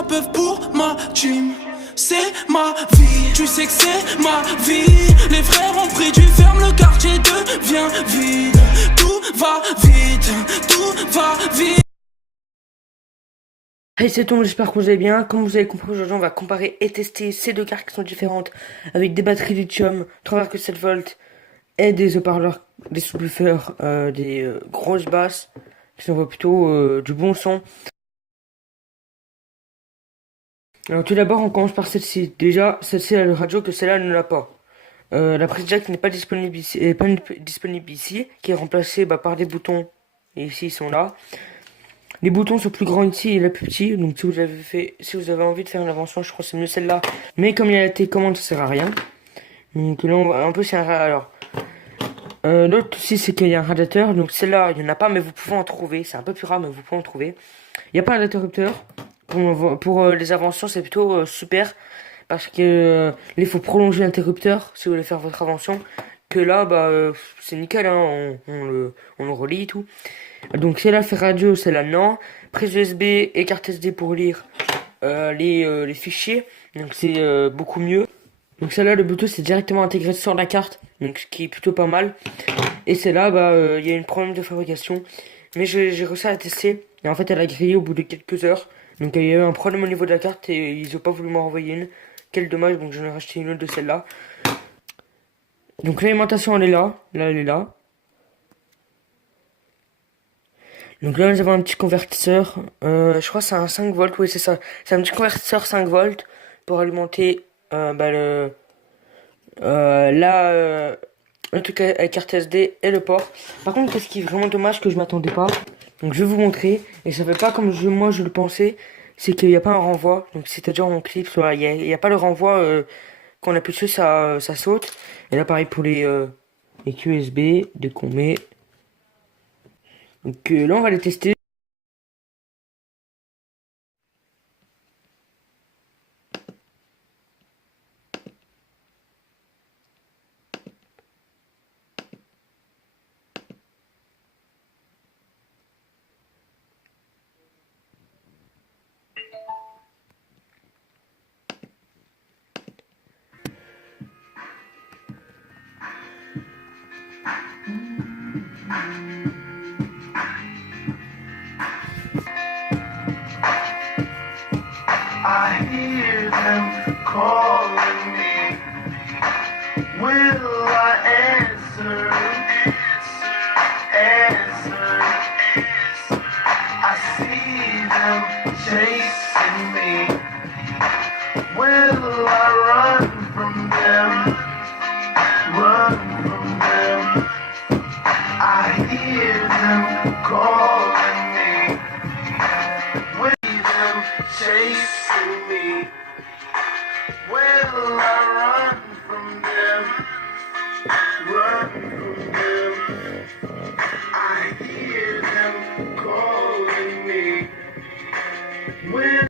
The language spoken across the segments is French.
la peuvent pour ma team. C'est ma vie, tu sais que c'est ma vie. Les frères ont pris du ferme, le quartier devient vide. Tout va vite, tout va vite. Hey, c'est Tom, j'espère que vous allez bien. Comme vous avez compris, aujourd'hui, on va comparer et tester ces deux cartes qui sont différentes avec des batteries lithium 3,7 volts et des haut-parleurs, des subwoofers, des grosses basses qui envoient plutôt du bon son. Alors, tout d'abord, on commence par celle-ci. Déjà, celle-ci a le radio que celle-là ne l'a pas. La prise jack n'est pas disponible ici, qui est remplacée par des boutons. Et ici, ils sont là. Les boutons sont plus grands ici et là plus petits, donc si vous avez envie de faire une invention, je crois que c'est mieux celle-là. Mais comme il y a la télécommande, ça sert à rien. Donc là, on va un peu c'est un alors. L'autre aussi, c'est qu'il y a un radiateur. Donc celle-là, il n'y en a pas, mais vous pouvez en trouver. C'est un peu plus rare, mais vous pouvez en trouver. Il n'y a pas d'interrupteur. Pour les inventions, c'est plutôt super. Parce que il faut prolonger l'interrupteur si vous voulez faire votre invention. Que là, c'est nickel, hein, on le relie et tout. Donc celle-là fait radio, celle-là non. Prise USB et carte SD pour lire les fichiers. Donc c'est beaucoup mieux. Donc celle-là, le Bluetooth c'est directement intégré sur la carte. Donc ce qui est plutôt pas mal. Et celle-là, il y a un problème de fabrication. Mais j'ai réussi à la tester. Et en fait, elle a grillé au bout de quelques heures. Donc il y a eu un problème au niveau de la carte et ils ont pas voulu m'en renvoyer une. Quel dommage, donc j'en ai racheté une autre de celle-là. Donc l'alimentation elle est là. Là elle est là. Donc là, nous avons un petit convertisseur. Je crois que c'est un 5 volts. Oui, c'est ça. C'est un petit convertisseur 5 volts pour alimenter le truc à carte SD et le port. Par contre, qu'est-ce qui est vraiment dommage que je m'attendais pas. Donc je vais vous montrer. Et ça fait pas comme moi je le pensais. C'est qu'il n'y a pas un renvoi. Donc c'est-à-dire on clip, il y a pas le renvoi. Quand on appuie dessus, ça saute. Et là, pareil pour les QSB. Dès qu'on met. Donc là, on va les tester. I hear them calling me. Will I answer? Answer. I see them chasing me. Will I run from them? Run from them. I hear them calling me. Will them chasing me? Will I run from them? Run from them. I hear them calling me. Will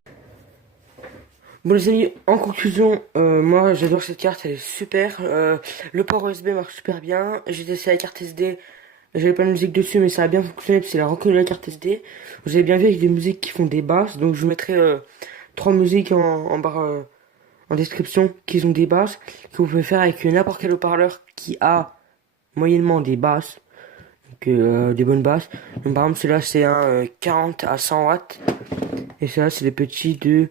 Bon les amis, en conclusion, moi j'adore cette carte, elle est super. Le port USB marche super bien. J'ai testé la carte SD, j'avais pas de musique dessus mais ça a bien fonctionné parce qu'il a reconnu la carte SD. Vous avez bien vu avec des musiques qui font des basses, donc je vous mettrai 3 musiques en barre en description qui ont des basses que vous pouvez faire avec n'importe quel haut-parleur qui a moyennement des basses, donc des bonnes basses. Donc par exemple celui-là c'est un 40 à 100 watts et celui-là c'est des petits de.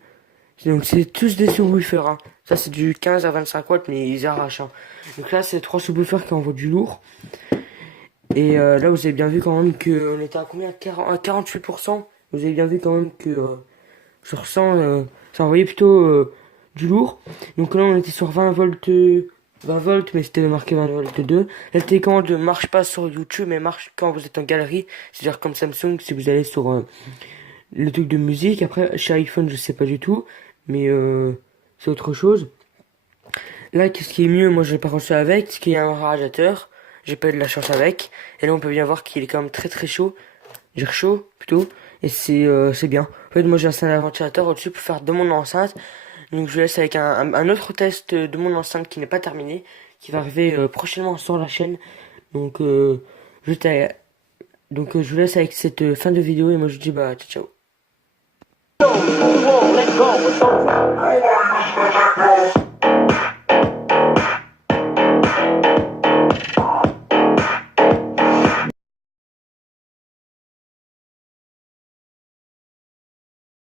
Donc c'est tous des subwoofers, hein. Ça c'est du 15 à 25 watts mais ils arrachent, hein. Donc là c'est 3 subwoofers qui envoient du lourd. Et là vous avez bien vu quand même que on était à combien, à 48%. Vous avez bien vu quand même que sur 100 ça envoyait plutôt du lourd. Donc là on était sur 20 volts 20 volts mais c'était marqué 20 volts 2. La télécommande ne marche pas sur YouTube mais marche quand vous êtes en galerie. C'est-à-dire comme Samsung si vous allez sur le truc de musique. Après chez iPhone je sais pas du tout. Mais c'est autre chose. Là, qu'est-ce qui est mieux? Moi, j'ai pas reçu avec. C'est qu'il y a un radiateur. J'ai pas eu de la chance avec. Et là, on peut bien voir qu'il est quand même très très chaud. Dire chaud, plutôt. Et c'est bien. En fait, moi, j'ai installé un ventilateur au-dessus pour faire de mon enceinte. Donc, je laisse avec un autre test de mon enceinte qui n'est pas terminé. Qui va arriver prochainement sur la chaîne. Donc, je vous laisse avec cette fin de vidéo. Et moi, je vous dis, ciao, ciao. Let's go.